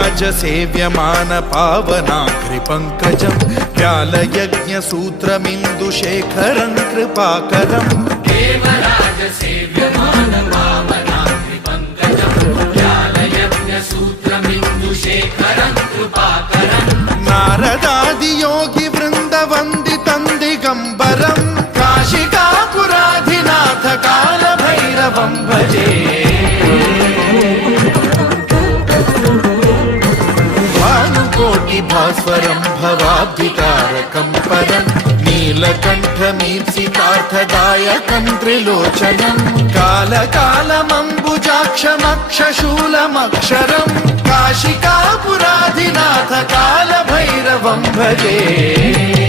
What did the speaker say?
देवराजसेव्यमान पावनाग्रिपङ्कजं व्यालयज्ञसूत्रमिन्दुशेखरं कृपाकरं देवराजसेव्यमान पावनाग्रिपङ्कजं व्यालयज्ञसूत्रमिन्दुशेखरं कृपाकरं नारदादियोगिवृन्दवन्दितं दिगम्बरं काशिकापुराधिनाथ कालभैरवं भजे भास्वरं भवाब्धितारकं परं नीलकण्ठमीप्सितार्थदायकं त्रिलोचनं कालकालमम्बुजाक्षमक्षशूलमक्षरं काशिकापुराधिनाथ कालभैरवं भजे।